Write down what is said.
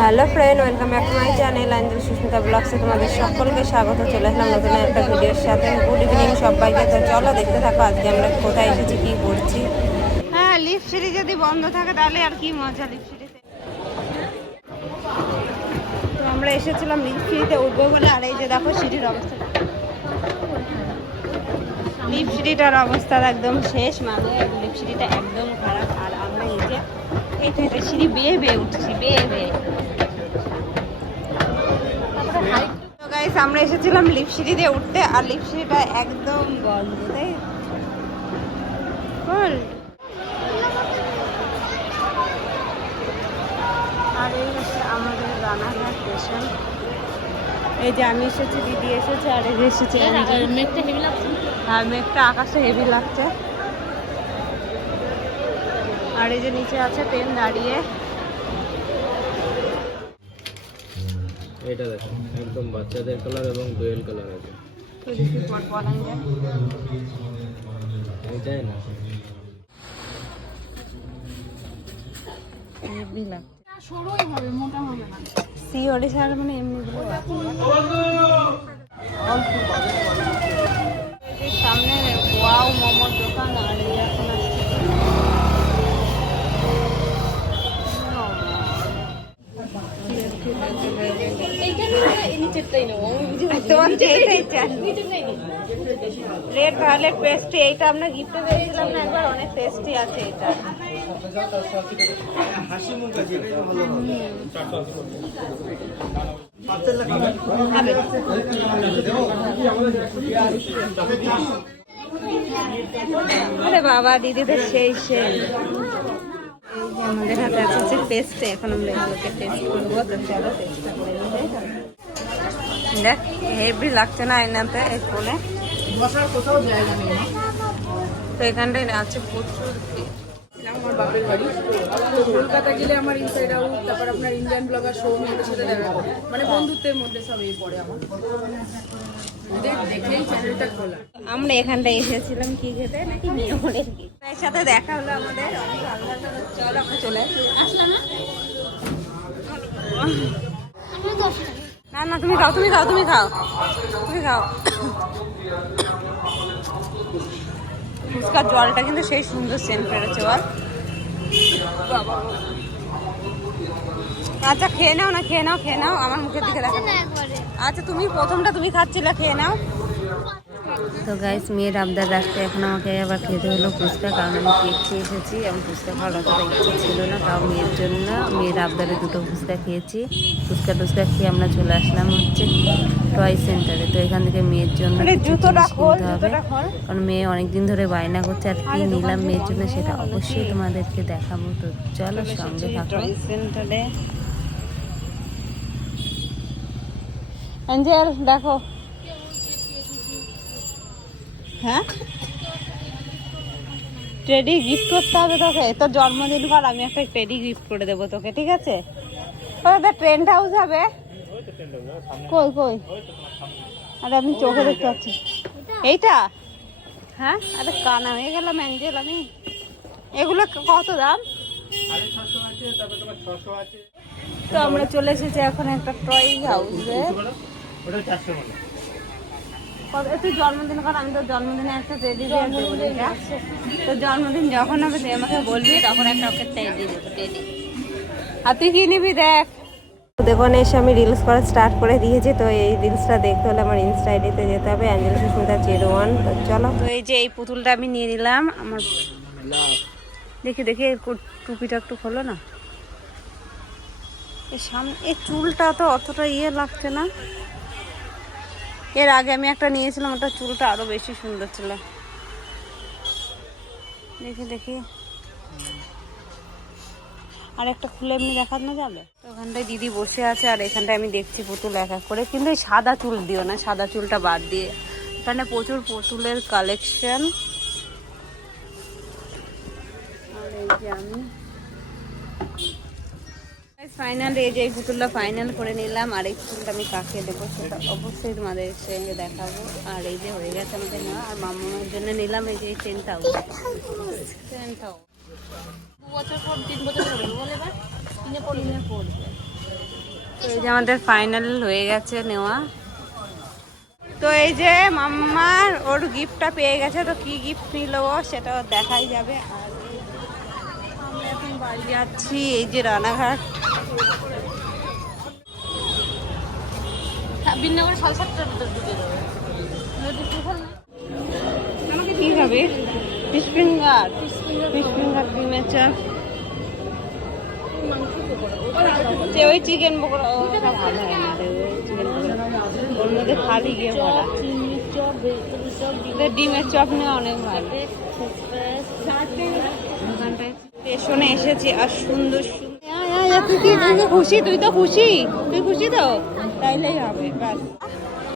Hello friend, welcome back to my channel angel Susmita ব্লগসে তোমাদের সকলকে স্বাগত। চলে আসলাম নতুন একটা ভিডিওর সাথে। গুড ইভিনিং সবাইকে। তো চলো দেখতে থাকো আজকে আমরা কোথায় এসেছি, কি করছি। হ্যাঁ, লিফট সিঁড়ি যদি বন্ধ থাকে তাহলে আর কি মজা লিফট সিঁড়িতে। তো আমরা এসেছিলাম লিফট সিঁড়িতে উঠবো বলে, আর এই যে দেখো সিঁড়ির অবস্থা, লিফট সিঁড়িটার অবস্থা একদম শেষ, মানে লিফট সিঁড়িটা একদম খারাপ। আর আমরা এই যে এটা সিঁড়ি বেয়ে বেয়ে উঠছি, বেয়ে বেয়ে। আমরা এসেছিলাম লিফট সিঁড়ি দিয়ে উঠতে, আর লিফট সিঁড়িটা একদম বন্ধ, তাই আর এই হচ্ছে আমাদের রানাঘাট স্টেশন। এই যে আমি এসেছি, দিদি এসেছে, আর এই যে এসেছি। মেঘটা হেভি লাগছে, আর মেঘটা আকাশে হেভি লাগছে। আর এই যে নিচে আছে ট্রেন দাঁড়িয়ে। এটা দেখো একদম বাচ্চাদের কালার এবং ডুয়েল কালার আছে। এটাই না সি ওড়িশার মানে এমনি সামনে ওয়াও মোমোর দোকান। আর এখন রেড ভায়োলেট পেস্ট্রি, এইটা আমরা গিফটে পেয়েছিলাম না একবার, অনেক টেস্টি আছে এটা। আরে বাবা, দিদিদের সেই সেই। আমাদের হাতে আছে হচ্ছে পেস্ট, এখন আমরা এগুলোকে টেস্ট করবো। তো চলো টেস্টটা করে নিই। দেখ হেভি লাগছে না আয়নাতে এই ফোনে। তো এখানটায় আছে প্রচুর। আমার বাপের বাড়ি তো কলকাতা গেলে আমার ইনসাইড আউট, তারপর আপনার ইন্ডিয়ান ব্লগার সৌমি, ওদের সাথে দেখা করে, মানে বন্ধুত্বের মধ্যে সব এই পড়ে আমার। দেখলেই চ্যানেলটা খোলা। আমরা এখানটায় এসেছিলাম কি খেতে, নাকি মেয়ের কি এর সাথে দেখা হলো আমাদের, অনেক ভালো লাগলো। চলো আমরা চলে আসলাম। না না, তুমি খাও, তুমি খাও, তুমি খাও, তুমি খাও। ফুচকার জলটা কিন্তু সেই সুন্দর সেন্ট বেরোচ্ছে বল। আচ্ছা খেয়ে নাও না, খেয়ে নাও, খেয়ে নাও, আমার মুখের দিকে দেখো। আচ্ছা তুমি প্রথমটা তুমি খাচ্ছিলে, খেয়ে নাও। তো গাইস, মেয়ের আবদার রাখতে এখন আমাকে আবার খেতে হলো ফুচকা, কারণ আমি কেক খেয়ে এসেছি এবং ফুচকা খাওয়ার অতটা ইচ্ছে ছিল না। তাও মেয়ের জন্য, মেয়ের আবদারে দুটো ফুচকা খেয়েছি। ফুচকা টুচকা খেয়ে আমরা চলে আসলাম হচ্ছে টয় সেন্টারে। তো এখান থেকে মেয়ের জন্য জুতোটা কিনতে হবে, কারণ মেয়ে অনেকদিন ধরে বায়না করছে। আর কি নিলাম মেয়ের জন্য সেটা অবশ্যই তোমাদেরকে দেখাবো। তো চলো সঙ্গে থাকো। টয় সেন্টারে অ্যাঞ্জেল দেখো। হ্যাঁ, টেডি গিফট করতে হবে তোকে। তোর জন্মদিন কর, আমি একটা টেডি গিফট করে দেবো তোকে, ঠিক আছে? ওটা ট্রেন্ড হাউস হবে। কই কই? আরে আমি চোখে দেখতে পাচ্ছি এইটা। হ্যাঁ, আরে কানা হয়ে গেলাম অ্যাঞ্জেল আমি। এগুলো কত দাম? তো আমরা চলে এসেছি এখন একটা টয় হাউসে। তুই জন্মদিন কর, আমি তোর জন্মদিনে একটা টেডি দিয়ে দেবো। তোর জন্মদিন যখন হবে তুই আমাকে বলবি, তখন একটা ওকে টেডি দেবো, টেডি। আর তুই কি নিবি দেখ। দোকানে এসে আমি রিলস করা স্টার্ট করে দিয়েছি। তো এই রিলসটা দেখতে হলে আমার ইনস্টা আইডিতে যেতে হবে, অ্যাঞ্জেল সুস্মিতা 01। তো চলো। তো এই যে এই পুতুলটা আমি নিয়ে নিলাম। আমার দেখি দেখি টুপিটা একটু খোলো না। এই সামনে এই চুলটা তো অতটা ইয়ে লাগছে না। এর আগে আমি একটা নিয়েছিলাম, ওটা চুলটা আরো বেশি সুন্দর ছিল। দেখি দেখি আর একটা খুলে এমনি দেখানো যাবে। তো ওখানটায় দিদি বসে আছে, আর এখানটায় আমি দেখছি পুতুল এক এক করে। কিন্তু এই সাদা চুল দিও না, সাদা চুলটা বাদ দিয়ে। এখানে প্রচুর পুতুলের কালেকশন। আর এই যে আমি ফাইনালি এই যে এই পুতুলটা ফাইনাল করে নিলাম। আর এই পুতুলটা আমি কাকে দেবো সেটা অবশ্যই তোমাদের সঙ্গে দেখাবো। আর এই যে হয়ে গেছে আমাদের নেওয়া। আর মামার জন্য নিলাম এই যে 10,000। 2 বছর পর 3 বছর পড়বে বলে, এবার কিনে পড়বে। তো এই যে আমাদের ফাইনাল হয়ে গেছে নেওয়া। তো এই যে মাম্মার ওর গিফটটা পেয়ে গেছে, তো কি গিফট নিল ও সেটাও দেখাই যাবে। আর আমরা এখন বাড়ি যাচ্ছি, এই যে রানাঘাট। বিন্যাগরে সাড়ে 7টার ভিতর ঢুকে যাবে। আমাকে কি খাবে? ফিশ ফিঙ্গার, ডিমের চপ, ওই চিকেন পকোড়া। ওটা ভালো হয় না রে, ওই চিকেন পকোড়া ওর মধ্যে খালি গিয়ে ভরা। ডিমের চপ নিয়ে অনেক ভালো। স্টেশনে এসেছি আর সুন্দর সুন্দর। তুই খুশি? তুই তো খুশি? তুই খুশি তো? তাইলেই হবে, ব্যাস।